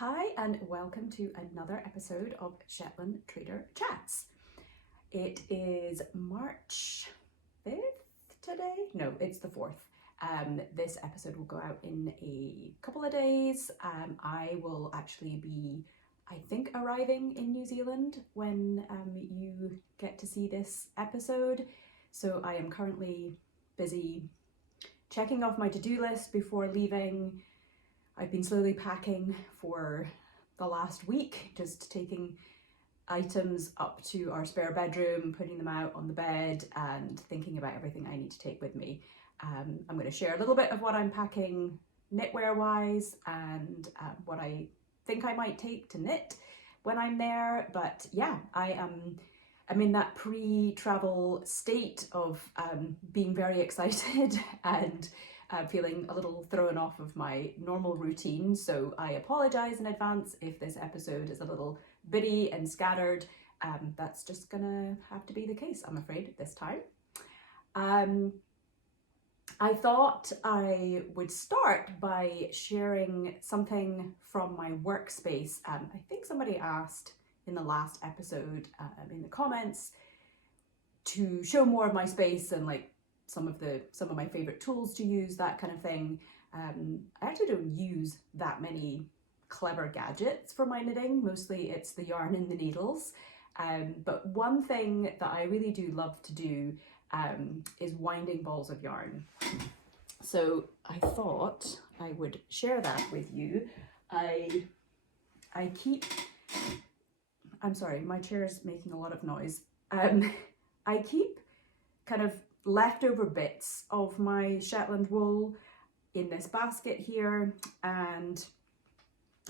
Hi and welcome to another episode of Shetland Trader Chats. It is March 5th today? No, it's the 4th. This episode will go out in a couple of days. I will actually be, I think, arriving in New Zealand when you get to see this episode. So I am currently busy checking off my to-do list before leaving. I've been slowly packing for the last week, just taking items up to our spare bedroom, putting them out on the bed and thinking about everything I need to take with me. I'm going to share a little bit of what I'm packing knitwear wise and what I think I might take to knit when I'm there. But yeah, I'm in that pre-travel state of being very excited and feeling a little thrown off of my normal routine. So I apologize in advance if this episode is a little bitty and scattered. That's just gonna have to be the case, I'm afraid, this time. I thought I would start by sharing something from my workspace. I think somebody asked in the last episode in the comments to show more of my space and like some of my favorite tools to use, that kind of thing. I actually don't use that many clever gadgets for my knitting. Mostly it's the yarn and the needles. But one thing that I really do love to do is winding balls of yarn. So I thought I would share that with you. I'm sorry, my chair's making a lot of noise. I keep kind of leftover bits of my Shetland wool in this basket here, and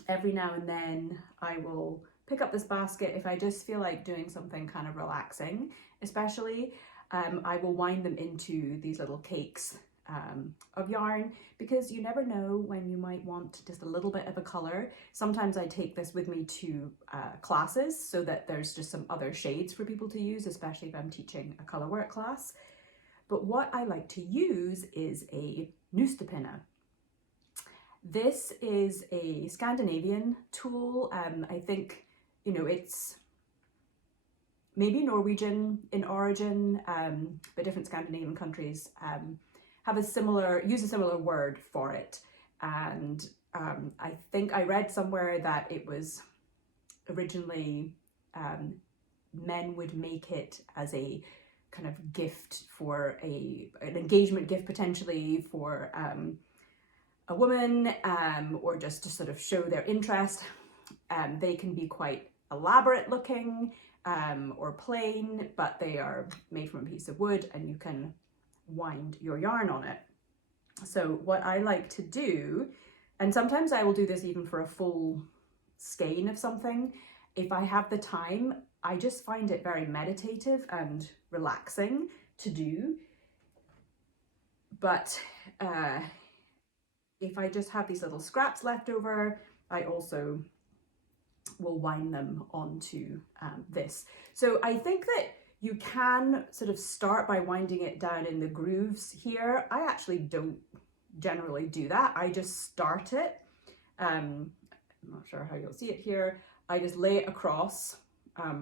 every now and then I will pick up this basket if I just feel like doing something kind of relaxing, especially. I will wind them into these little cakes of yarn, because you never know when you might want just a little bit of a colour. Sometimes I take this with me to classes so that there's just some other shades for people to use, especially if I'm teaching a colour work class. But what I like to use is a Noostepinne. This is a Scandinavian tool. I think, you know, it's maybe Norwegian in origin, but different Scandinavian countries have use a similar word for it. And I think I read somewhere that it was originally men would make it as a kind of gift for an engagement gift, potentially for a woman, or just to sort of show their interest. They can be quite elaborate looking or plain, but they are made from a piece of wood and you can wind your yarn on it. So what I like to do, and sometimes I will do this even for a full skein of something, if I have the time, I just find it very meditative and relaxing to do. But if I just have these little scraps left over, I also will wind them onto this. So I think that you can sort of start by winding it down in the grooves here. I actually don't generally do that. I just start it. I'm not sure how you'll see it here. I just lay it across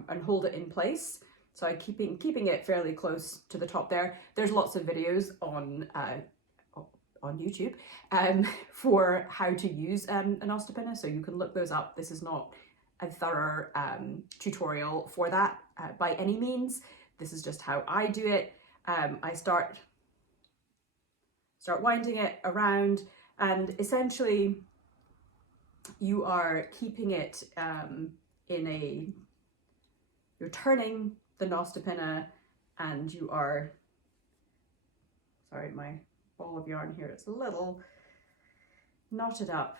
and hold it in place. So I'm keeping it fairly close to the top there. There's lots of videos on YouTube for how to use an Noostepinne, so you can look those up. This is not a thorough tutorial for that by any means. This is just how I do it. I start winding it around, and essentially you are keeping it you're turning the Noostepinne, and you are, sorry, my ball of yarn here, it's a little knotted up.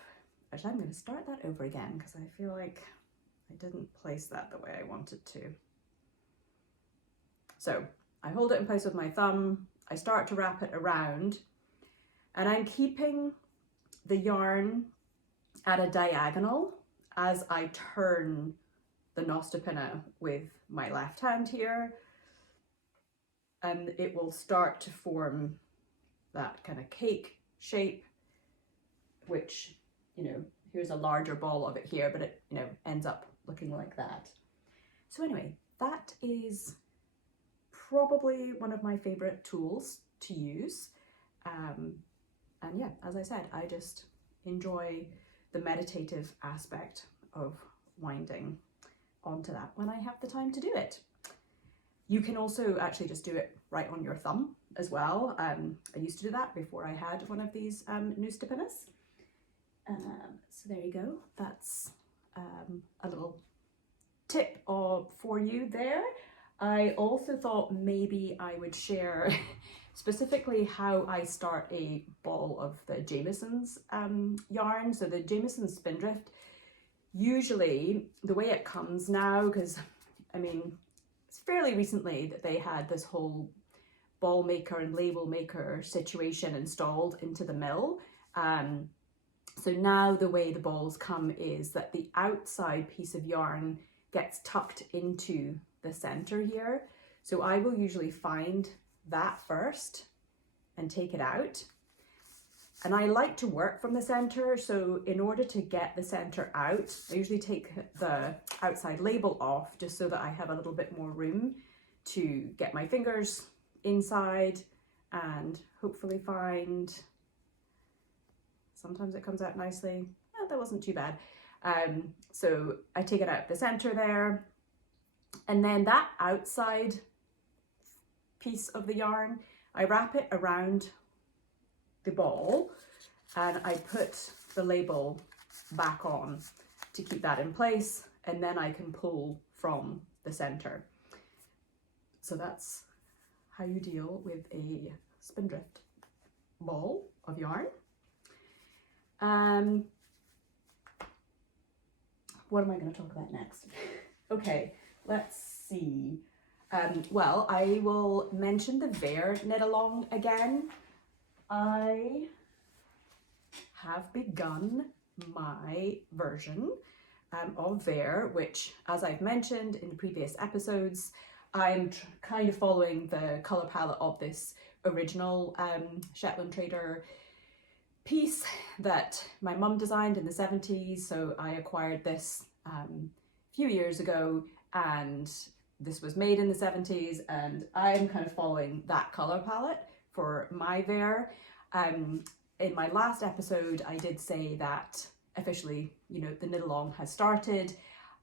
Actually, I'm going to start that over again because I feel like I didn't place that the way I wanted to. So I hold it in place with my thumb, I start to wrap it around, and I'm keeping the yarn at a diagonal as I turn the Noostepinne with my left hand here, and it will start to form that kind of cake shape, which, you know, here's a larger ball of it here, but it, you know, ends up looking like that. So anyway, that is probably one of my favorite tools to use. And yeah, as I said, I just enjoy the meditative aspect of winding onto that when I have the time to do it. You can also actually just do it right on your thumb as well. I used to do that before I had one of these new spinners. So there you go. That's a little tip for you there. I also thought maybe I would share specifically how I start a ball of the Jamieson's yarn. So the Jamieson Spindrift, usually the way it comes now, because I mean, it's fairly recently that they had this whole ball maker and label maker situation installed into the mill. So now the way the balls come is that the outside piece of yarn gets tucked into the center here. So I will usually find that first and take it out. And I like to work from the center. So in order to get the center out, I usually take the outside label off just so that I have a little bit more room to get my fingers inside and hopefully find, sometimes it comes out nicely. Oh, that wasn't too bad. So I take it out the center there, and then that outside piece of the yarn, I wrap it around the ball and I put the label back on to keep that in place, and then I can pull from the center. So that's how you deal with a spindrift ball of yarn. What am I going to talk about next? Okay, let's see. Well, I will mention the Vair knit along again. I have begun my version of Vair, which, as I've mentioned in previous episodes, I'm kind of following the colour palette of this original Shetland Trader piece that my mum designed in the 70s. So I acquired this a few years ago, and this was made in the 70s, and I'm kind of following that colour palette for my Vair. In my last episode, I did say that officially, you know, the knit along has started.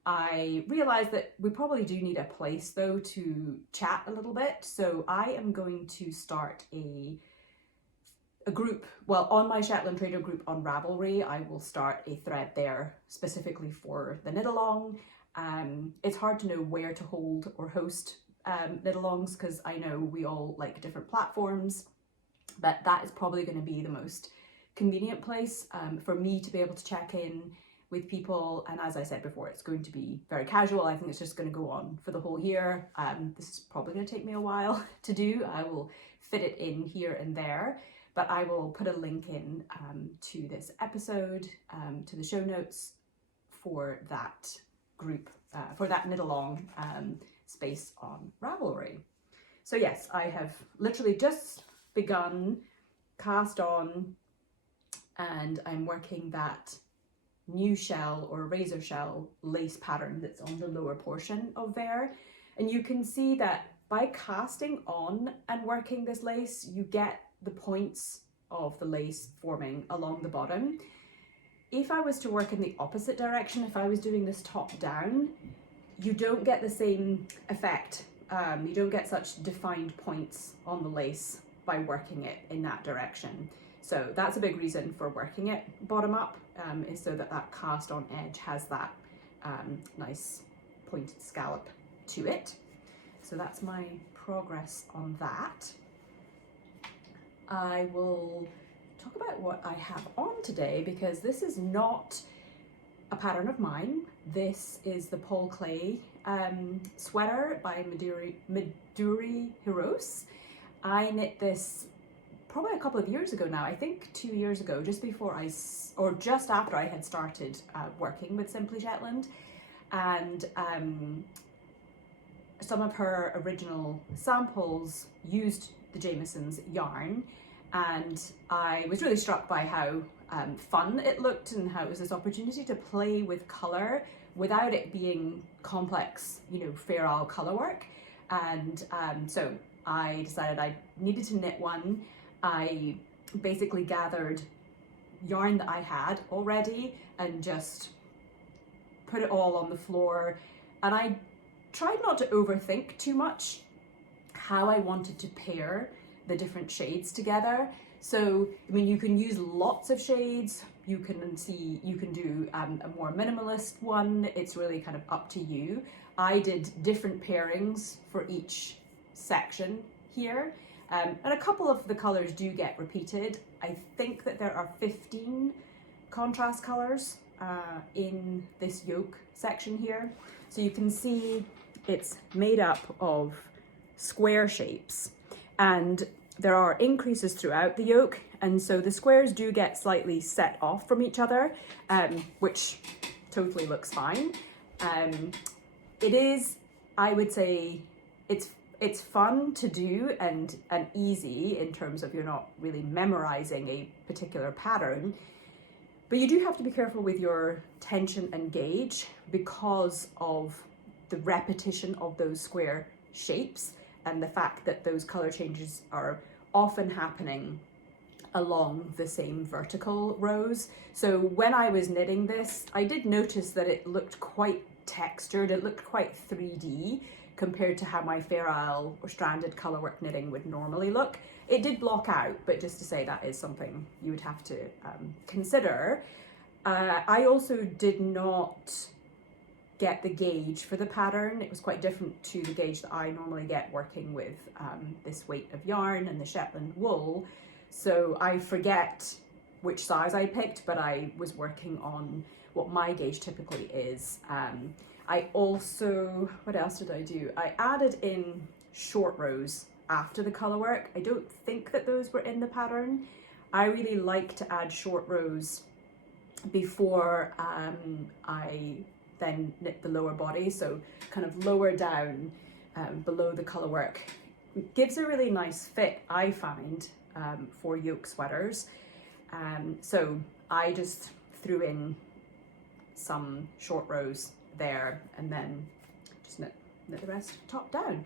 I realised that we probably do need a place though to chat a little bit, so I am going to start a group. Well, on my Shetland Trader group on Ravelry, I will start a thread there specifically for the knit along. It's hard to know where to hold or host knit alongs because I know we all like different platforms, but that is probably going to be the most convenient place for me to be able to check in with people. And as I said before, it's going to be very casual. I think it's just going to go on for the whole year. This is probably going to take me a while to do. I will fit it in here and there, but I will put a link in to this episode, to the show notes for that group, for that knit along space on Ravelry. So yes, I have literally just begun, cast on, and I'm working that new shell or razor shell lace pattern that's on the lower portion of Vair. And you can see that by casting on and working this lace, you get the points of the lace forming along the bottom. If I was to work in the opposite direction, if I was doing this top down, you don't get the same effect. You don't get such defined points on the lace by working it in that direction. So that's a big reason for working it bottom up, is so that that cast on edge has that nice pointed scallop to it. So that's my progress on that. I will talk about what I have on today, because this is not a pattern of mine. This is the Paul Klee sweater by Midori Hiros. I knit this probably a couple of years ago now, I think 2 years ago, just before or just after I had started working with Simply Shetland. And some of her original samples used the Jamieson's yarn, and I was really struck by how fun it looked, and how it was this opportunity to play with colour without it being complex, you know, Vair KAL colour work. And so I decided I needed to knit one. I basically gathered yarn that I had already and just put it all on the floor, and I tried not to overthink too much how I wanted to pair the different shades together. So, I mean, you can use lots of shades, you can do a more minimalist one. It's really kind of up to you. I did different pairings for each section here, and a couple of the colors do get repeated. I think that there are 15 contrast colors in this yoke section here. So you can see it's made up of square shapes, and there are increases throughout the yoke, and so the squares do get slightly set off from each other, which totally looks fine. It is, I would say, it's fun to do and easy in terms of you're not really memorizing a particular pattern, but you do have to be careful with your tension and gauge because of the repetition of those square shapes and the fact that those color changes are often happening along the same vertical rows. So when I was knitting this, I did notice that it looked quite textured, it looked quite 3D compared to how my Vair KAL or stranded colorwork knitting would normally look. It did block out, but just to say that is something you would have to consider. I also did not get the gauge for the pattern. It was quite different to the gauge that I normally get working with this weight of yarn and the Shetland wool. So I forget which size I picked, but I was working on what my gauge typically is. I also, what else did I do? I added in short rows after the colour work. I don't think that those were in the pattern. I really like to add short rows before I then knit the lower body, so kind of lower down below the colour work. It gives a really nice fit, I find, for yoke sweaters. So I just threw in some short rows there and then just knit the rest top down.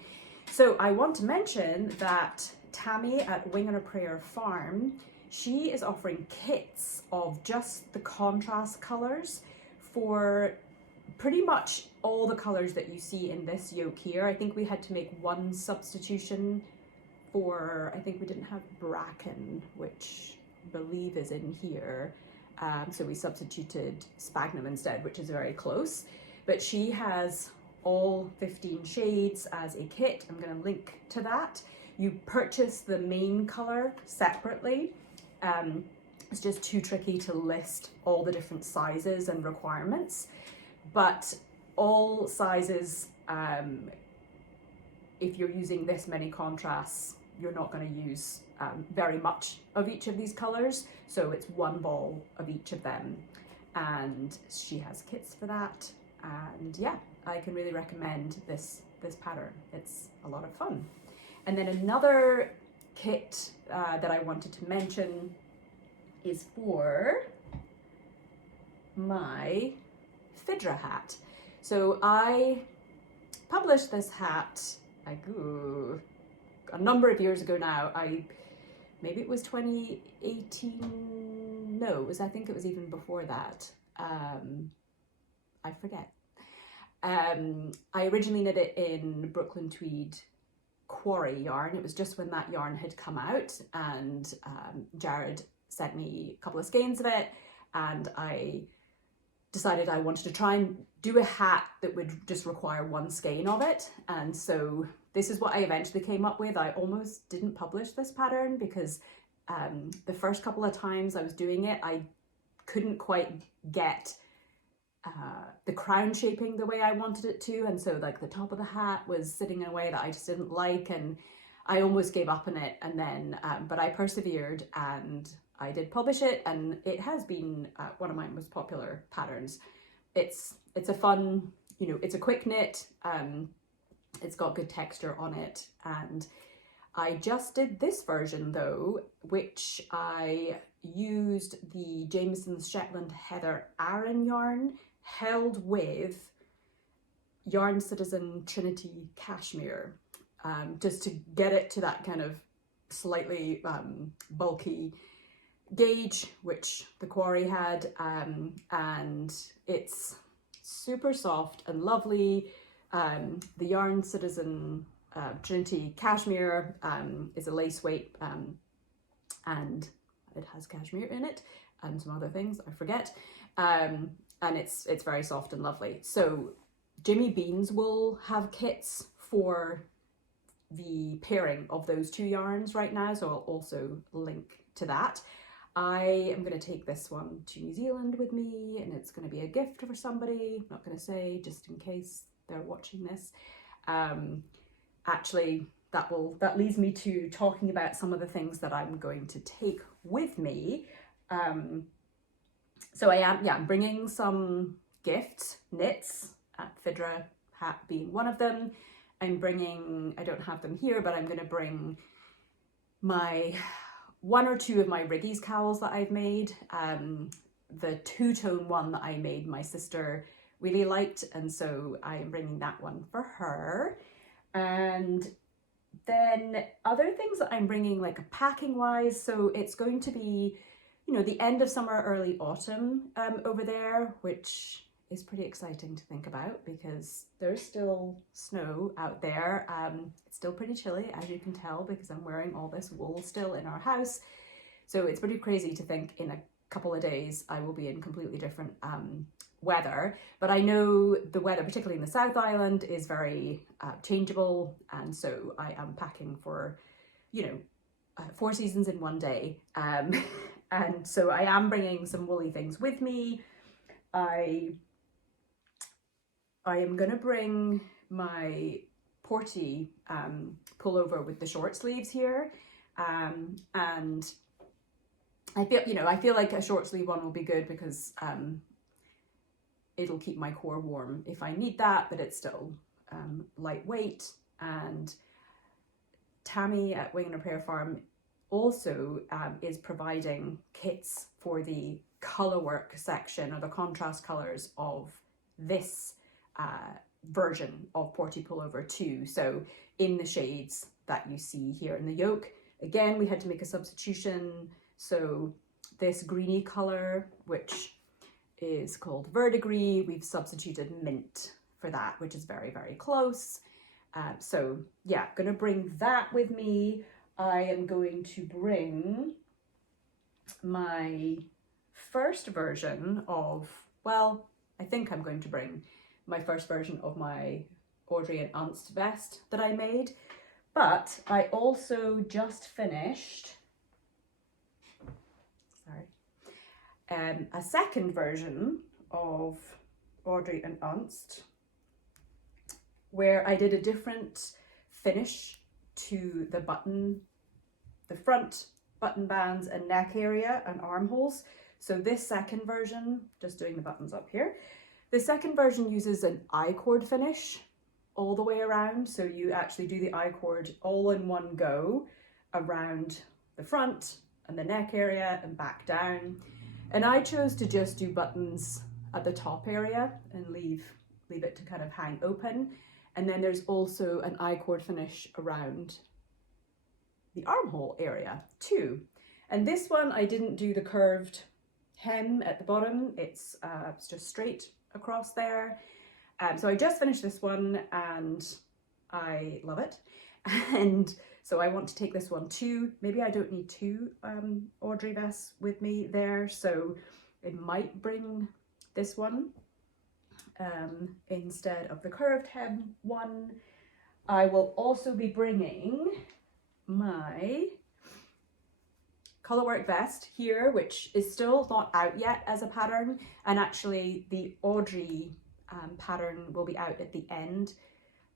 So I want to mention that Tammy at Wing and a Prayer Farm, she is offering kits of just the contrast colours for pretty much all the colours that you see in this yoke here. I think we had to make one substitution for, I think we didn't have bracken, which I believe is in here. So we substituted sphagnum instead, which is very close. But she has all 15 shades as a kit. I'm going to link to that. You purchase the main colour separately. It's just too tricky to list all the different sizes and requirements. But all sizes, if you're using this many contrasts, you're not going to use very much of each of these colours. So it's one ball of each of them. And she has kits for that. And yeah, I can really recommend this pattern. It's a lot of fun. And then another kit that I wanted to mention is for my Fidra hat. So I published this hat a number of years ago now. Maybe it was 2018. No, I think it was even before that. I forget. I originally knit it in Brooklyn Tweed Quarry yarn. It was just when that yarn had come out, and Jared sent me a couple of skeins of it, and I decided I wanted to try and do a hat that would just require one skein of it. And so this is what I eventually came up with. I almost didn't publish this pattern because the first couple of times I was doing it, I couldn't quite get the crown shaping the way I wanted it to, and so like the top of the hat was sitting in a way that I just didn't like, and I almost gave up on it. And then but I persevered and I did publish it, and it has been one of my most popular patterns. It's a fun, you know, it's a quick knit, it's got good texture on it, and I just did this version though, which I used the Jameson's Shetland Heather Aran yarn held with Yarn Citizen Trinity Cashmere, just to get it to that kind of slightly bulky gauge, which the quarry had, and it's super soft and lovely. The Yarn Citizen Trinity Cashmere is a lace weight, and it has cashmere in it and some other things I forget, and it's very soft and lovely. So Jimmy Bean's Wool have kits for the pairing of those two yarns right now, so I'll also link to that. I am going to take this one to New Zealand with me, and it's going to be a gift for somebody. I'm not going to say, just in case they're watching this. Actually, that leads me to talking about some of the things that I'm going to take with me. So I'm bringing some gift knits, Fidra hat being one of them. I'm bringing, I don't have them here, but I'm going to bring my one or two of my Riggy's cowls that I've made. The two-tone one that I made, my sister really liked, and so I'm bringing that one for her. And then other things that I'm bringing, like packing wise, so it's going to be, you know, the end of summer, early autumn over there, which is pretty exciting to think about because there's still snow out there. It's still pretty chilly, as you can tell, because I'm wearing all this wool still in our house. So it's pretty crazy to think in a couple of days I will be in completely different weather. But I know the weather, particularly in the South Island, is very changeable, and so I am packing for, you know, 4 seasons in one day. And so I am bringing some woolly things with me. I am going to bring my Porty pullover with the short sleeves here, and I feel like a short sleeve one will be good because it'll keep my core warm if I need that, but it's still lightweight. And Tammy at Wing and a Prayer Farm also is providing kits for the colour work section, or the contrast colours of this version of Porty pullover too. So in the shades that you see here in the yoke, again we had to make a substitution. So this greeny colour, which is called verdigris, we've substituted mint for that, which is very, very close. So yeah, gonna bring that with me. I am going to bring my first version of, well, I think I'm going to bring my first version of my Audrey and Unst vest that I made, but I also just finished, a second version of Audrey and Unst, where I did a different finish to the front button bands and neck area and armholes. So this second version, just doing the buttons up here, the second version uses an I-cord finish all the way around. So you actually do the I-cord all in one go around the front and the neck area and back down. And I chose to just do buttons at the top area and leave it to kind of hang open. And then there's also an I-cord finish around the armhole area too. And this one, I didn't do the curved hem at the bottom. It's just straight across there. So I just finished this one and I love it. And so I want to take this one too. Maybe I don't need two Audrey vests with me there, so I might bring this one instead of the curved hem one. I will also be bringing my colourwork vest here, which is still not out yet as a pattern, and actually the Audrey pattern will be out at the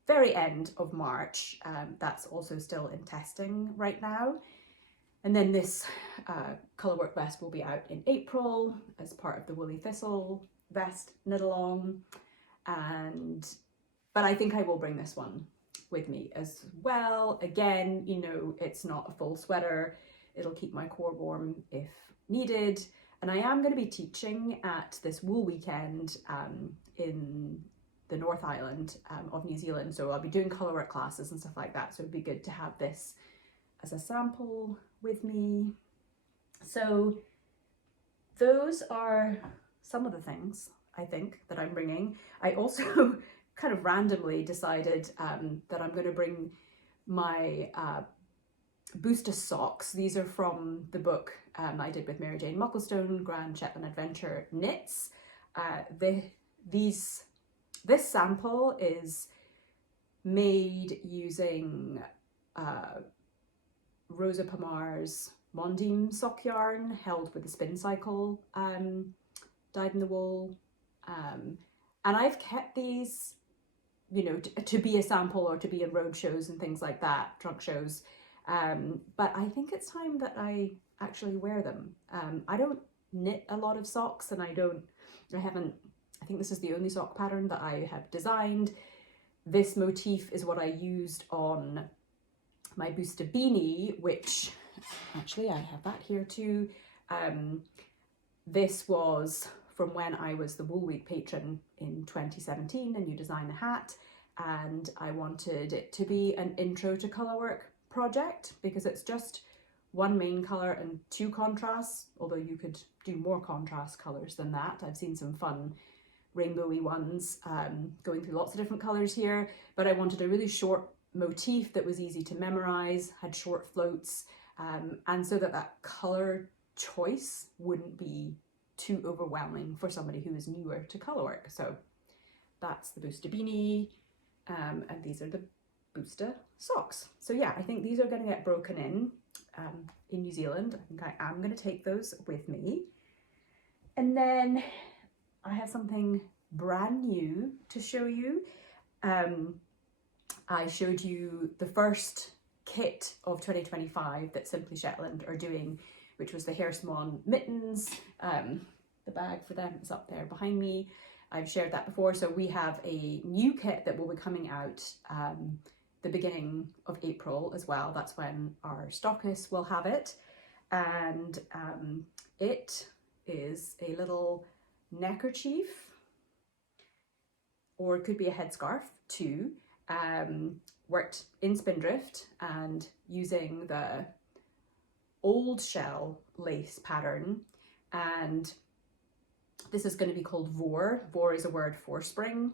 very end of March. That's also still in testing right now. And then this colourwork vest will be out in April as part of the Woolly Thistle vest knit along. But I think I will bring this one with me as well. Again, you know, it's not a full sweater. It'll keep my core warm if needed. And I am going to be teaching at this wool weekend in the North Island of New Zealand. So I'll be doing colourwork classes and stuff like that. So it'd be good to have this as a sample with me. So those are some of the things I think that I'm bringing. I also kind of randomly decided that I'm going to bring my booster socks. These are from the book I did with Mary Jane Mucklestone, Grand Shetland Adventure Knits. This sample is made using Rosa Pomar's Mondim sock yarn held with the spin cycle dyed in the wool. And I've kept these, you know, to be a sample or to be in road shows and things like that, trunk shows. But I think it's time that I actually wear them. I don't knit a lot of socks, and I think this is the only sock pattern that I have designed. This motif is what I used on my Booster beanie, which actually I have that here too. This was from when I was the Wool Week patron in 2017, a new design hat, and I wanted it to be an intro to colourwork project because it's just one main colour and two contrasts, although you could do more contrast colours than that. I've seen some fun rainbowy ones going through lots of different colours here, but I wanted a really short motif that was easy to memorise, had short floats, and so that colour choice wouldn't be too overwhelming for somebody who is newer to colourwork. So that's the Booster beanie, and these are the Booster socks. So yeah, I think these are going to get broken in New Zealand. I think I am going to take those with me. And then I have something brand new to show you. I showed you the first kit of 2025 that Simply Shetland are doing, which was the Hair Swan mittens. The bag for them is up there behind me. I've shared that before. So we have a new kit that will be coming out the beginning of April as well. That's when our stockists will have it. And it is a little neckerchief, or it could be a headscarf too, worked in Spindrift and using the old shell lace pattern. And this is going to be called Vor. Vor is a word for spring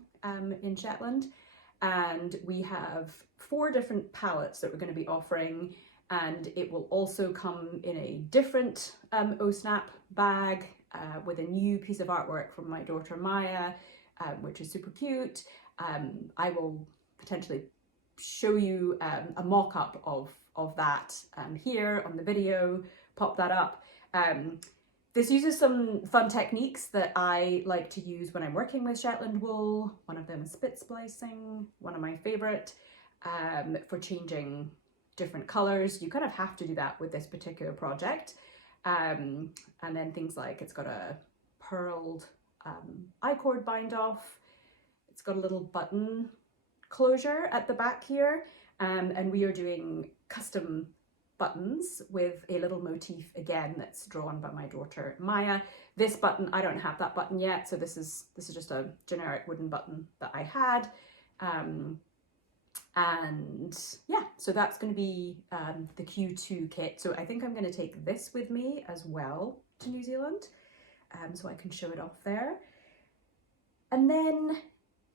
in Shetland. And we have 4 different palettes that we're going to be offering, and it will also come in a different O-Snap bag with a new piece of artwork from my daughter Maya, which is super cute. I will potentially show you a mock-up of that here on the video, pop that up. This uses some fun techniques that I like to use when I'm working with Shetland wool. One of them is spit splicing, one of my favourite, for changing different colours. You kind of have to do that with this particular project. And then things like it's got a purled I-cord bind off, it's got a little button closure at the back here, and we are doing custom buttons with a little motif again that's drawn by my daughter Maya. This button, I don't have that button yet, so this is just a generic wooden button that I had, and yeah, so that's going to be the Q2 kit. So I think I'm going to take this with me as well to New Zealand, so I can show it off there. And then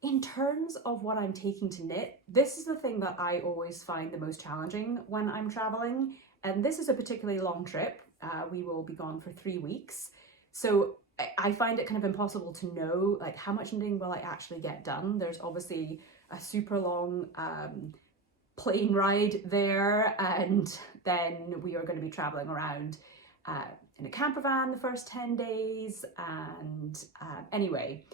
in terms of what I'm taking to knit, this is the thing that I always find the most challenging when I'm traveling. And this is a particularly long trip. We will be gone for 3 weeks. So I find it kind of impossible to know like how much knitting will I actually get done. There's obviously a super long plane ride there, and then we are going to be traveling around in a camper van the first 10 days. And anyway,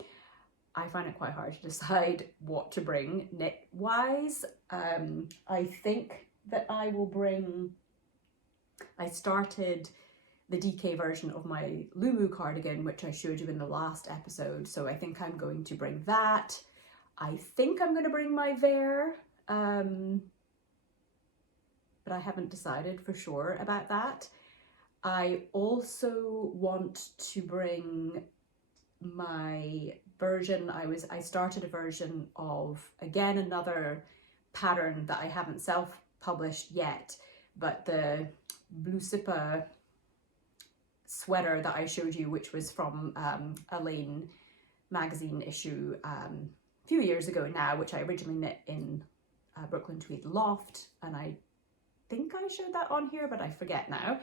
I find it quite hard to decide what to bring knit-wise. I think that I will bring... I started the DK version of my Lumu cardigan, which I showed you in the last episode, so I think I'm going to bring that. I think I'm going to bring my Vair but I haven't decided for sure about that. I also want to bring my version, I started a version of, again, another pattern that I haven't self-published yet, but the Blue Sippa sweater that I showed you, which was from a Lane magazine issue a few years ago now, which I originally knit in Brooklyn Tweed Loft, and I think I showed that on here, but I forget now.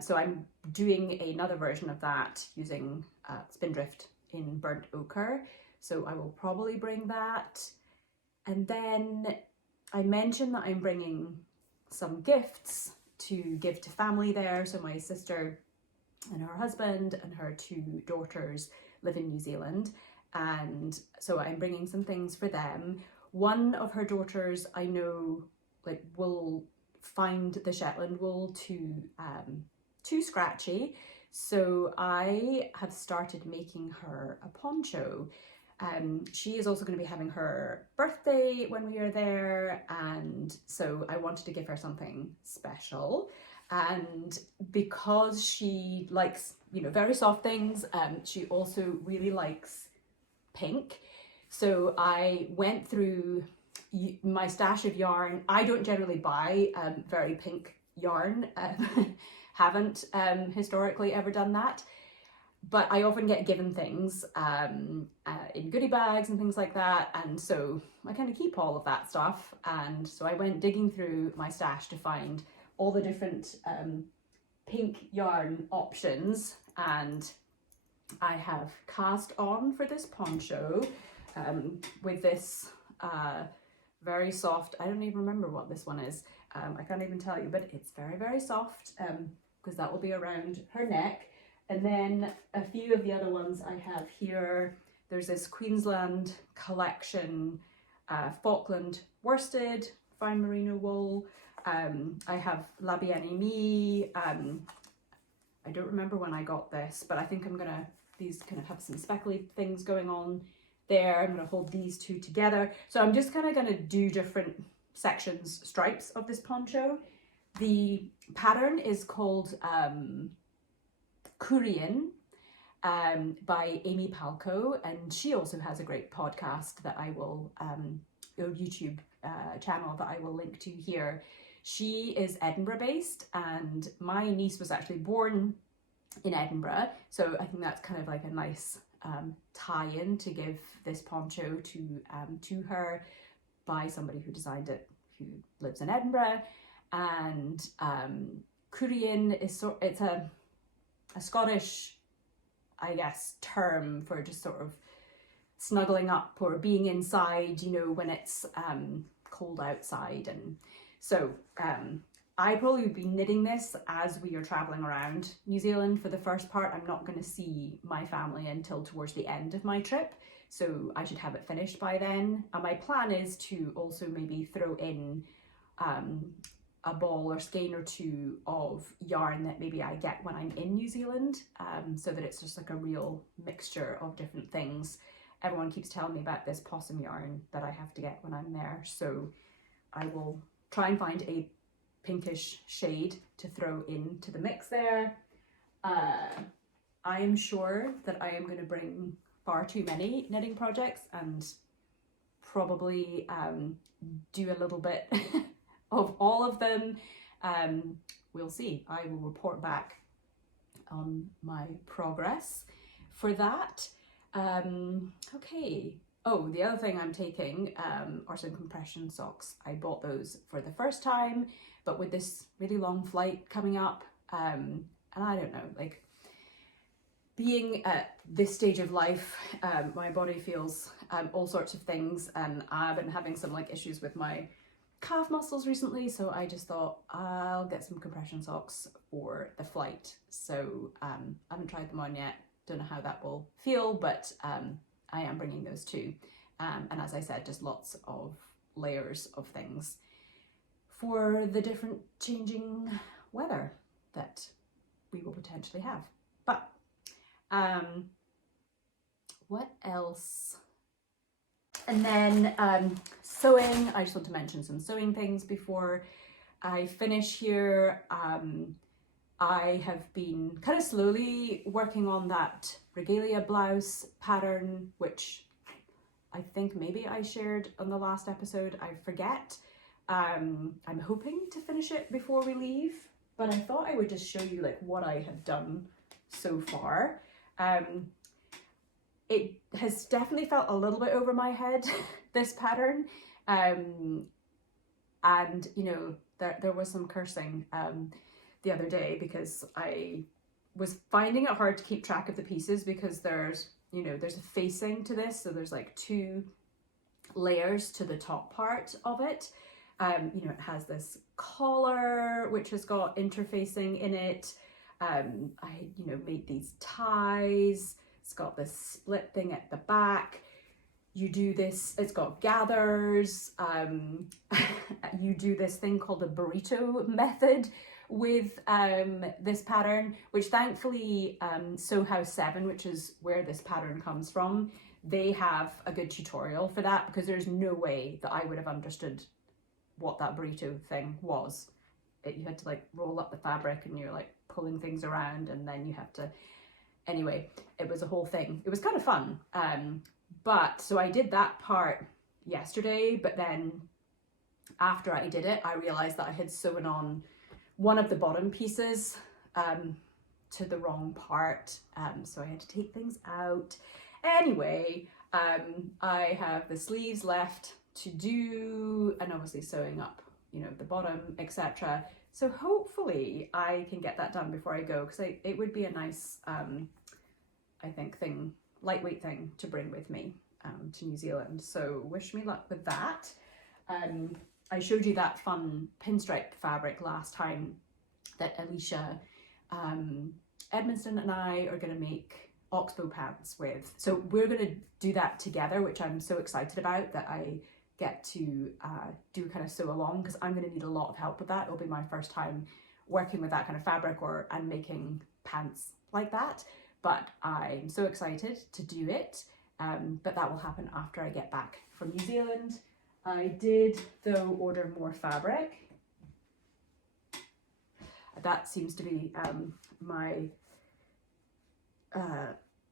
So I'm doing another version of that using Spindrift in Burnt Ochre, so I will probably bring that. And then I mentioned that I'm bringing some gifts to give to family there. So my sister and her husband and her 2 daughters live in New Zealand, and so I'm bringing some things for them. One of her daughters I know like will find the Shetland wool too scratchy, so I have started making her a poncho. She is also going to be having her birthday when we are there, and so I wanted to give her something special. And because she likes, you know, very soft things, she also really likes pink. So I went through my stash of yarn. I don't generally buy very pink yarn, haven't historically ever done that, but I often get given things in goodie bags and things like that, and so I kind of keep all of that stuff. And so I went digging through my stash to find all the different pink yarn options, and I have cast on for this poncho with this very soft, I don't even remember what this one is, I can't even tell you, but it's very, very soft, because that will be around her neck. And then a few of the other ones I have here, there's this Queensland collection Falkland worsted fine merino wool. I have La Bien-Aimée. I don't remember when I got this, but I think I'm gonna, these kind of have some speckly things going on there. I'm gonna hold these 2 together. So I'm just kind of gonna do different sections, stripes of this poncho. The pattern is called Korean by Amy Palco, and she also has a great podcast that I will, or YouTube channel that I will link to here. She is Edinburgh based, and my niece was actually born in Edinburgh, so I think that's kind of like a nice tie-in to give this poncho to her by somebody who designed it, who lives in Edinburgh. And Korean is it's a Scottish, I guess, term for just sort of snuggling up or being inside, you know, when it's cold outside. And so I probably would be knitting this as we are traveling around New Zealand for the first part. I'm not going to see my family until towards the end of my trip, so I should have it finished by then. And my plan is to also maybe throw in a ball or skein or 2 of yarn that maybe I get when I'm in New Zealand, so that it's just like a real mixture of different things. Everyone keeps telling me about this possum yarn that I have to get when I'm there, so I will try and find a pinkish shade to throw into the mix there. I am sure that I am going to bring far too many knitting projects and probably do a little bit of all of them. We'll see. I will report back on my progress for that. Okay. Oh, the other thing I'm taking are some compression socks. I bought those for the first time, but with this really long flight coming up, and I don't know, like, being at this stage of life, my body feels all sorts of things, and I've been having some like issues with my calf muscles recently, so I just thought I'll get some compression socks for the flight. So I haven't tried them on yet, don't know how that will feel, but I am bringing those too. And as I said, just lots of layers of things for the different changing weather that we will potentially have. But what else And then sewing, I just want to mention some sewing things before I finish here. I have been kind of slowly working on that regalia blouse pattern, which I think maybe I shared on the last episode, I forget. I'm hoping to finish it before we leave, but I thought I would just show you like what I have done so far. It has definitely felt a little bit over my head, this pattern. And you know, there was some cursing the other day because I was finding it hard to keep track of the pieces because there's, you know, there's a facing to this. So there's like 2 layers to the top part of it. You know, it has this collar, which has got interfacing in it. I, you know, made these ties. It's got this split thing at the back. You do this, it's got gathers. You do this thing called a burrito method with this pattern, which thankfully Sew House 7, which is where this pattern comes from, they have a good tutorial for that, because there's no way that I would have understood what that burrito thing was. You had to like roll up the fabric and you're like pulling things around, and then you have to, anyway, it was a whole thing. It was kind of fun. But so I did that part yesterday, but then after I did it, I realized that I had sewn on one of the bottom pieces to the wrong part. So I had to take things out. Anyway, I have the sleeves left to do, and obviously sewing up, you know, the bottom, etc. So hopefully I can get that done before I go, because it would be a nice, I think, lightweight thing to bring with me to New Zealand. So wish me luck with that. I showed you that fun pinstripe fabric last time that Alicia Edmonston and I are going to make oxbow pants with. So we're going to do that together, which I'm so excited about, that I get to do kind of sew along, because I'm going to need a lot of help with that. It'll be my first time working with that kind of fabric and making pants like that. But I'm so excited to do it, but that will happen after I get back from New Zealand. I did, though, order more fabric. That seems to be my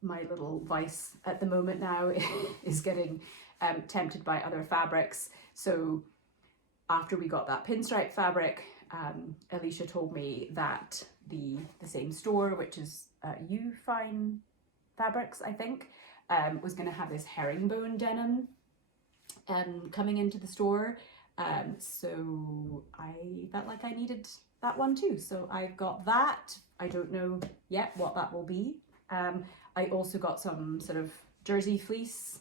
little vice at the moment now, is getting tempted by other fabrics. So after we got that pinstripe fabric, Alicia told me that the same store, which is You Fine Fabrics, I think, was going to have this herringbone denim coming into the store. So I felt like I needed that one too. So I've got that. I don't know yet what that will be. I also got some sort of jersey fleece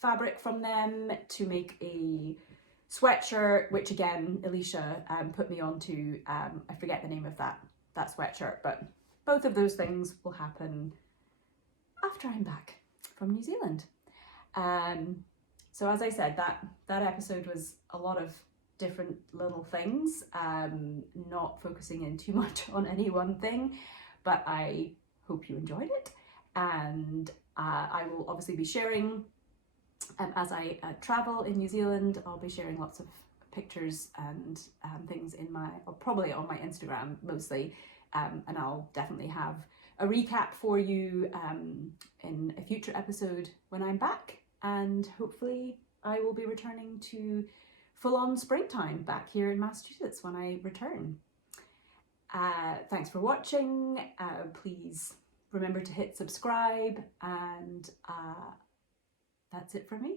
fabric from them to make a sweatshirt, which again, Alicia put me onto. I forget the name of that sweatshirt, but both of those things will happen after I'm back from New Zealand. So as I said, that episode was a lot of different little things, not focusing in too much on any one thing, but I hope you enjoyed it. And I will obviously be sharing, as I travel in New Zealand, I'll be sharing lots of pictures and things probably on my Instagram mostly, and I'll definitely have a recap for you in a future episode when I'm back, and hopefully I will be returning to full-on springtime back here in Massachusetts when I return. Thanks for watching. Please remember to hit subscribe, and that's it from me.